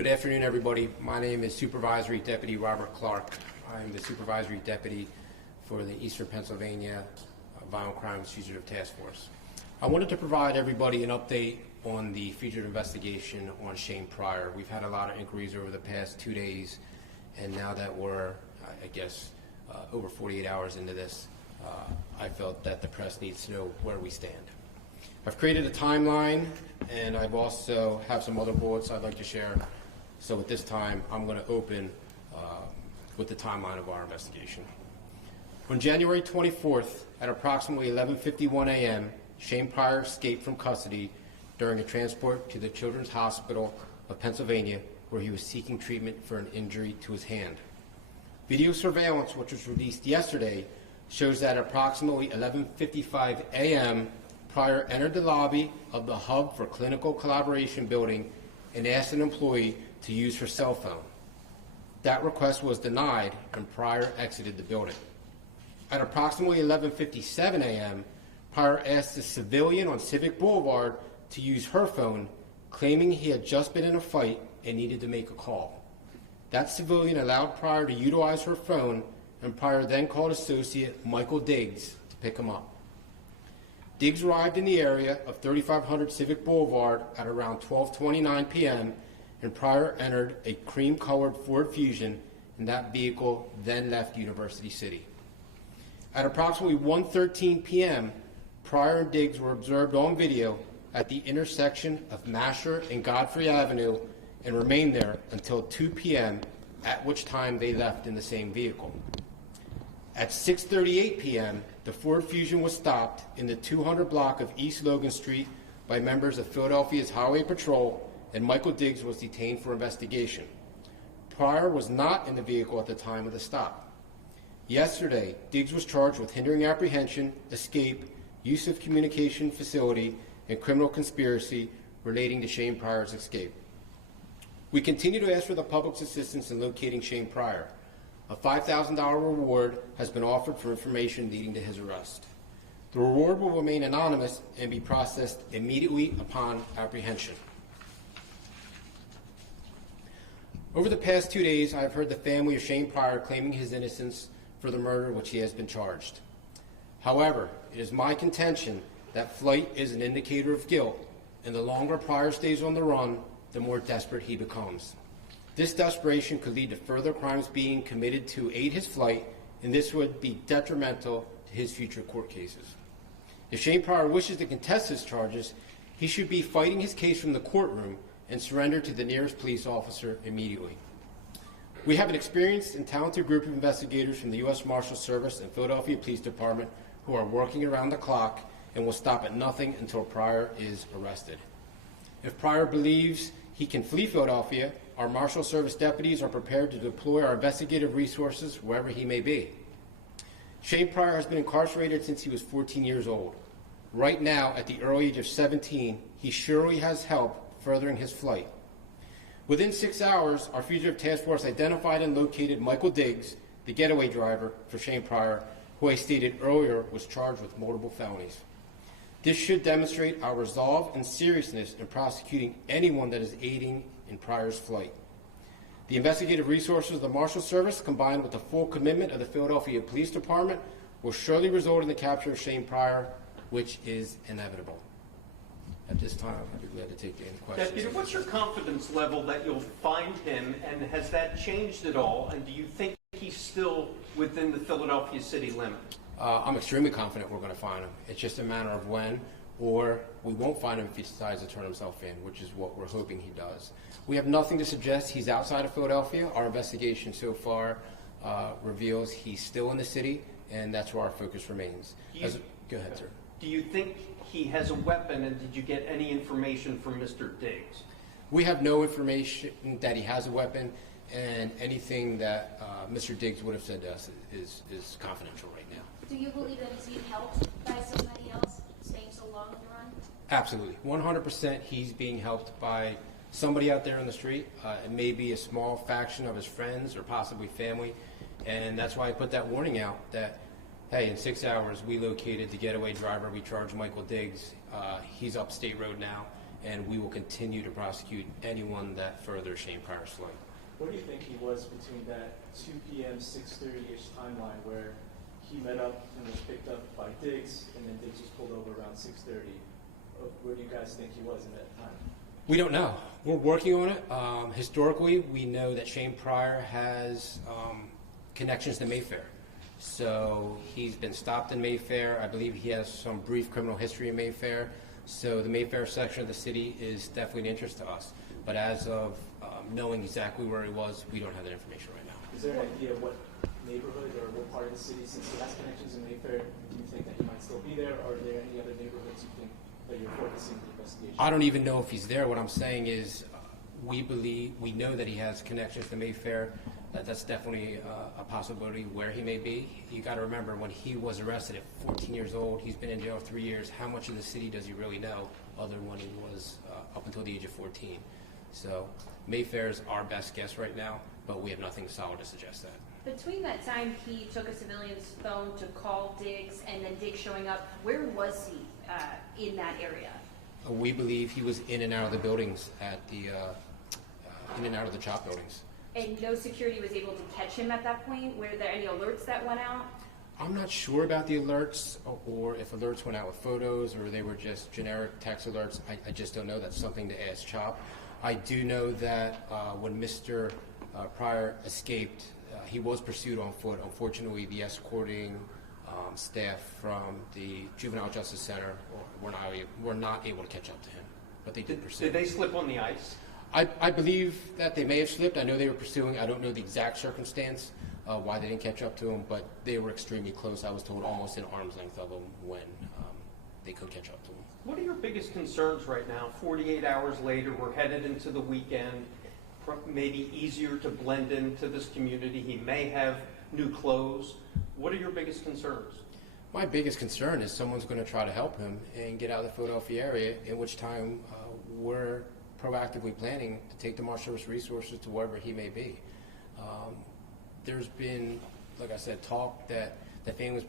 Good afternoon, everybody. My name is Supervisory Deputy Robert Clark. I'm the Supervisory Deputy for the Eastern Pennsylvania Violent Crimes Fugitive Task Force. I wanted to provide everybody an update on the fugitive investigation on Shane Pryor. We've had a lot of inquiries over the past 2 days, and now that we're, over 48 hours into this, I felt that the press needs to know where we stand. I've created a timeline, and I've also have some other bullets I'd like to share. So at this time, I'm going to open with the timeline of our investigation. On January 24th, at approximately 11:51 a.m., Shane Pryor escaped from custody during a transport to the Children's Hospital of Pennsylvania, where he was seeking treatment for an injury to his hand. Video surveillance, which was released yesterday, shows that at approximately 11:55 a.m., Pryor entered the lobby of the Hub for Clinical Collaboration building and asked an employee to use her cell phone. That request was denied, and Pryor exited the building. At approximately 11:57 a.m., Pryor asked a civilian on Civic Boulevard to use her phone, claiming he had just been in a fight and needed to make a call. That civilian allowed Pryor to utilize her phone, and Pryor then called associate Michael Diggs to pick him up. Diggs arrived in the area of 3500 Civic Boulevard at around 12:29 p.m., and Pryor entered a cream-colored Ford Fusion, and that vehicle then left University City. At approximately 1:13 p.m., Pryor and Diggs were observed on video at the intersection of Masher and Godfrey Avenue and remained there until 2 p.m., at which time they left in the same vehicle. At 6:38 p.m., the Ford Fusion was stopped in the 200 block of East Logan Street by members of Philadelphia's Highway Patrol, and Michael Diggs was detained for investigation. Pryor was not in the vehicle at the time of the stop. Yesterday, Diggs was charged with hindering apprehension, escape, use of communication facility, and criminal conspiracy relating to Shane Pryor's escape. We continue to ask for the public's assistance in locating Shane Pryor. A $5,000 reward has been offered for information leading to his arrest. The reward will remain anonymous and be processed immediately upon apprehension. Over the past 2 days, I have heard the family of Shane Pryor claiming his innocence for the murder which he has been charged. However, it is my contention that flight is an indicator of guilt, and the longer Pryor stays on the run, the more desperate he becomes. This desperation could lead to further crimes being committed to aid his flight, and this would be detrimental to his future court cases. If Shane Pryor wishes to contest his charges, he should be fighting his case from the courtroom and surrender to the nearest police officer immediately. We have an experienced and talented group of investigators from the U.S. Marshals Service and Philadelphia Police Department who are working around the clock and will stop at nothing until Pryor is arrested. If Pryor believes he can flee Philadelphia, our Marshal Service deputies are prepared to deploy our investigative resources wherever he may be. Shane Pryor has been incarcerated since he was 14 years old. Right now, at the early age of 17, he surely has help furthering his flight. Within 6 hours, our Fugitive Task Force identified and located Michael Diggs, the getaway driver for Shane Pryor, who I stated earlier was charged with multiple felonies. This should demonstrate our resolve and seriousness in prosecuting anyone that is aiding in Pryor's flight. The investigative resources of the Marshal Service, combined with the full commitment of the Philadelphia Police Department, will surely result in the capture of Shane Pryor, which is inevitable. At this time, I'd be glad to take any questions. Deputy, what's your confidence level that you'll find him, and has that changed at all? And do you think he's still within the Philadelphia city limit? I'm extremely confident we're going to find him. It's just a matter of when, or we won't find him if he decides to turn himself in, which is what we're hoping he does. We have nothing to suggest he's outside of Philadelphia. Our investigation so far reveals he's still in the city, and that's where our focus remains. Go ahead, sir. Do you think he has a weapon, and did you get any information from Mr. Diggs? We have no information that he has a weapon, and anything that Mr. Diggs would have said to us is confidential right now. Do you believe that he's being helped by somebody else staying so long on the run? Absolutely. 100% he's being helped by somebody out there on the street. It may be a small faction of his friends or possibly family, and that's why I put that warning out that, hey, in 6 hours we located the getaway driver. We charged Michael Diggs. He's upstate road now, and we will continue to prosecute anyone that furthers Shane Pryor's flight. Where do you think he was between that 2 p.m., 6:30-ish timeline where he met up and was picked up by Diggs, and then Diggs was pulled over around 6:30? Where do you guys think he was in that time? We don't know. We're working on it. Historically, we know that Shane Pryor has connections to Mayfair. So he's been stopped in Mayfair. I believe he has some brief criminal history in Mayfair. So the Mayfair section of the city is definitely an interest to us. But as of knowing exactly where he was, we don't have that information right now. Is there an idea what neighborhood or what part of the city, since he has connections in Mayfair, do you think that he might still be there, or are there any other neighborhoods you think that you're focusing the investigation? I don't even know if he's there. What I'm saying is we know that he has connections to Mayfair. That's definitely a possibility where he may be. You got to remember, when he was arrested at 14 years old, he's been in jail 3 years. How much of the city does he really know other than when he was up until the age of 14? So Mayfair is our best guess right now, but we have nothing solid to suggest that. Between that time he took a civilian's phone to call Diggs and then Diggs showing up, where was he in that area? We believe he was in and out of the buildings at the in and out of the CHOP buildings. And no security was able to catch him at that point? Were there any alerts that went out? I'm not sure about the alerts, or if alerts went out with photos, or they were just generic text alerts. I just don't know. That's something to ask CHOP. I do know that when Mr. Pryor escaped, he was pursued on foot. Unfortunately, the escorting staff from the Juvenile Justice Center were not able to catch up to him, but they did pursue. Did they slip on the ice? I believe that they may have slipped. I know they were pursuing. I don't know the exact circumstance why they didn't catch up to him, but they were extremely close. I was told almost in arm's length of him when they could catch up to him. What are your biggest concerns right now? 48 hours later, we're headed into the weekend, maybe easier to blend into this community. He may have new clothes. What are your biggest concerns? My biggest concern is someone's going to try to help him and get out of the Philadelphia area, in which time we're proactively planning to take the Marshal Service resources to wherever he may be. There's been, like I said, talk that the family's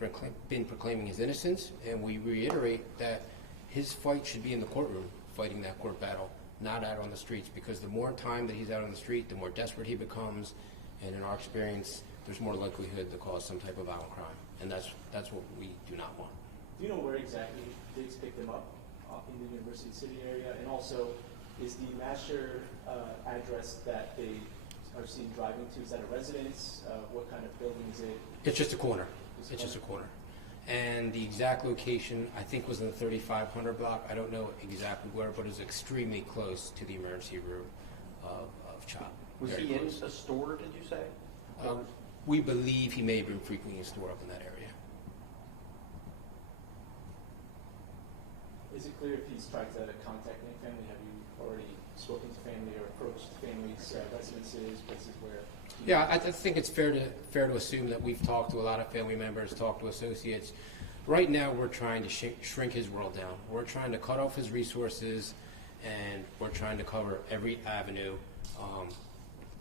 been proclaiming his innocence, and we reiterate that his fight should be in the courtroom, fighting that court battle, not out on the streets, because the more time that he's out on the street, the more desperate he becomes, and in our experience, there's more likelihood to cause some type of violent crime, and that's what we do not want. Do you know where exactly Diggs picked him up in the University City area? And also, is the Masher address that they are seen driving to, is that a residence? What kind of building is it? It's just a corner. It's just a corner. And the exact location, I think, was in the 3500 block. I don't know exactly where, but it was extremely close to the emergency room of CHOP. Was he in a store, did you say? We believe he may have been frequenting a store up in that area. Is it clear if he's tried to contact any family? Have you already spoken to family or approached families' residences, places where? Yeah, I think it's fair to assume that we've talked to a lot of family members, talked to associates. Right now, we're trying to shrink his world down. We're trying to cut off his resources, and we're trying to cover every avenue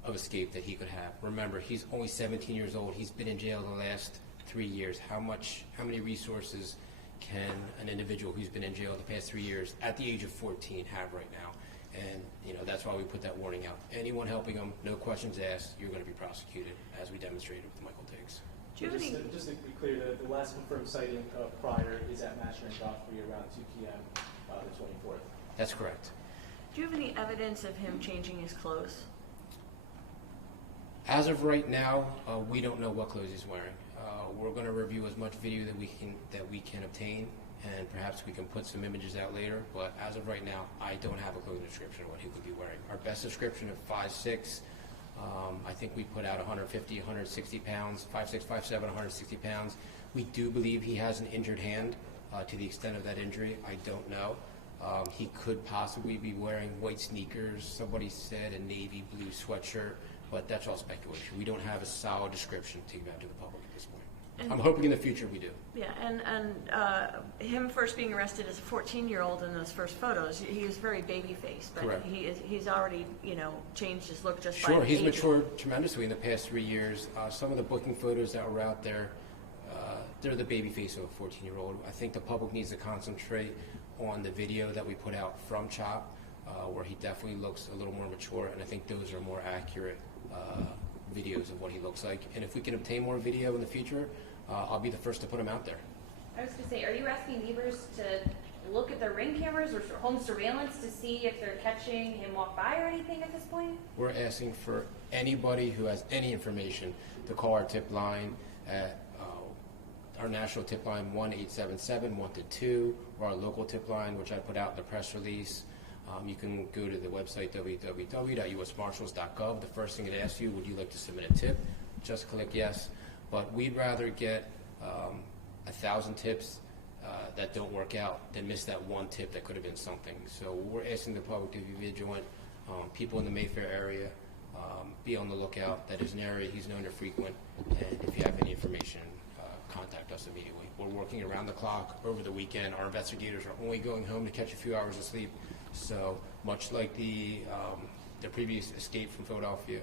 of escape that he could have. Remember, he's only 17 years old. He's been in jail the last 3 years. How many resources can an individual who's been in jail the past 3 years at the age of 14 have right now? And that's why we put that warning out. Anyone helping him, no questions asked, you're going to be prosecuted, as we demonstrated with Michael Diggs. Just to be clear, the last confirmed sighting of Pryor is at Masher and Godfrey around 2 p.m. The 24th. That's correct. Do you have any evidence of him changing his clothes? As of right now, we don't know what clothes he's wearing. We're going to review as much video that we can obtain, and perhaps we can put some images out later. But as of right now, I don't have a clothing description of what he could be wearing. Our best description of 5'6", I think we put out 150, 160 pounds, 5'6", 5'7", 160 pounds. We do believe he has an injured hand. To the extent of that injury, I don't know. He could possibly be wearing white sneakers. Somebody said a navy blue sweatshirt, but that's all speculation. We don't have a solid description to give out to the public at this point. And I'm hoping in the future we do. Yeah, and him first being arrested as a 14-year-old in those first photos, he was very baby-faced, but Correct. he's already, changed his look just by Sure, he's aging. matured tremendously in the past 3 years. Some of the booking photos that were out there, they're the baby face of a 14-year-old. I think the public needs to concentrate on the video that we put out from CHOP. where he definitely looks a little more mature, and I think those are more accurate videos of what he looks like. And if we can obtain more video in the future, I'll be the first to put him out there. I was gonna say, are you asking neighbors to look at their ring cameras or home surveillance to see if they're catching him walk by or anything at this point? We're asking for anybody who has any information to call our tip line at our national tip line 1-877-122, or our local tip line, which I put out in the press release. You can go to the website www.usmarshals.gov. The first thing it asks you, would you like to submit a tip? Just click yes. But we'd rather get 1,000 tips that don't work out than miss that one tip that could have been something. So we're asking the public to be vigilant. People in the Mayfair area, be on the lookout. That is an area he's known to frequent. And if you have any information, contact us immediately. We're working around the clock over the weekend. Our investigators are only going home to catch a few hours of sleep. So much like the previous escape from Philadelphia,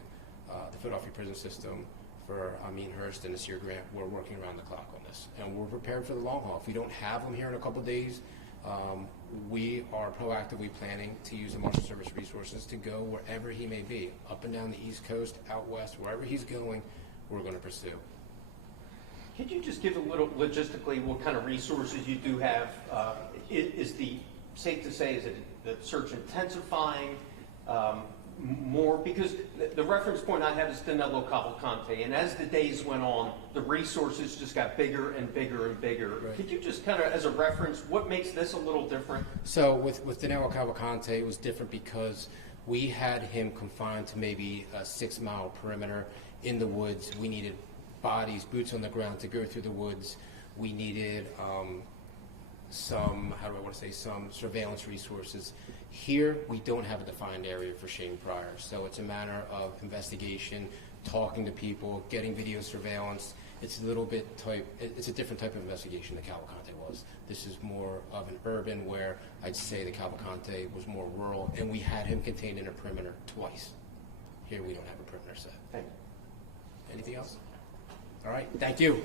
the Philadelphia prison system for Amin Hurst and Nasir Grant, we're working around the clock on this. And we're prepared for the long haul. If we don't have them here in a couple days, we are proactively planning to use the Marshal Service resources to go wherever he may be, up and down the East Coast, out west, wherever he's going, we're going to pursue. Could you just give a little logistically what kind of resources you do have? Safe to say, is it the search intensifying more? Because the reference point I have is Danilo Cavalcante, and as the days went on, the resources just got bigger and bigger and bigger. Right. Could you just kind of, as a reference, what makes this a little different? So with Danilo Cavalcante, it was different because we had him confined to maybe a 6-mile perimeter in the woods. We needed bodies, boots on the ground to go through the woods. We needed some surveillance resources. Here, we don't have a defined area for Shane Pryor, so it's a matter of investigation, talking to people, getting video surveillance. It's it's a different type of investigation than Cavalcante was. This is more of an urban, where I'd say the Cavalcante was more rural, and we had him contained in a perimeter twice. Here, we don't have a perimeter set. Thank you. Anything else? All right, thank you.